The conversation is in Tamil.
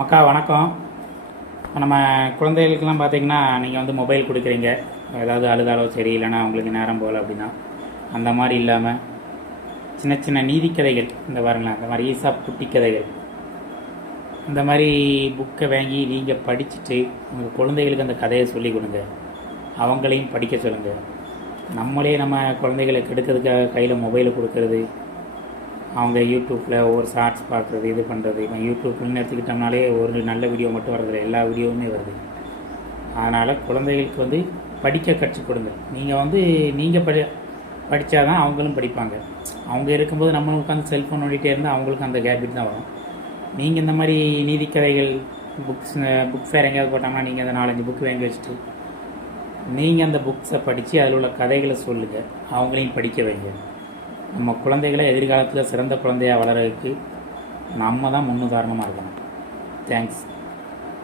மக்கா வணக்கம். நம்ம குழந்தைகளுக்கெல்லாம் பார்த்தீங்கன்னா நீங்கள் வந்து மொபைல் கொடுக்குறீங்க, ஏதாவது அழுதாலோ சரி, இல்லைனா அவங்களுக்கு நேரம் போகல அப்படின்னா, அந்த மாதிரி இல்லாமல் சின்ன சின்ன நீதி கதைகள் இந்த பாருங்களேன், இந்த மாதிரி ஈசாப் குட்டி கதைகள், இந்த மாதிரி புக்கை வாங்கி நீங்கள் படிச்சுட்டு உங்கள் குழந்தைகளுக்கு அந்த கதையை சொல்லிக் கொடுங்க. அவங்களையும் படிக்க சொல்லுங்கள். நம்மளே நம்ம குழந்தைகளை கெடுக்கிறதுக்காக கையில் மொபைலை கொடுக்கறது, அவங்க யூடியூப்பில் ஒவ்வொரு ஷார்ட்ஸ் பார்க்குறது, இது பண்ணுறது. இப்போ யூடியூப்னு எடுத்துக்கிட்டோம்னாலே ஒரு நல்ல வீடியோ மட்டும் வரதில்லை, எல்லா வீடியோவுமே வருது. அதனால் குழந்தைகளுக்கு வந்து படிக்க கற்றுக் கொடுங்க. நீங்கள் படித்தா தான் அவங்களும் படிப்பாங்க. அவங்க இருக்கும்போது நம்மளும் உட்காந்து செல்ஃபோன் நோண்டிகிட்டே இருந்தால் அவங்களுக்கும் அந்த ஹேபிட் தான் வரும். நீங்கள் இந்த மாதிரி நீதிக்கதைகள் புக் ஃபேர் எங்கேயாவது போட்டாங்கன்னா நீங்கள் அந்த 4-5 புக் வாங்கி வச்சுட்டு நீங்கள் அந்த புக்ஸை படித்து அதில் உள்ள கதைகளை சொல்லுங்கள், அவங்களையும் படிக்க வைங்க. நம்ம குழந்தைகளை எதிர்காலத்தில் சிறந்த குழந்தையாக வளர்கிறதுக்கு நம்ம தான் முன்னுதாரணமாக இருக்கணும். தேங்க்ஸ்.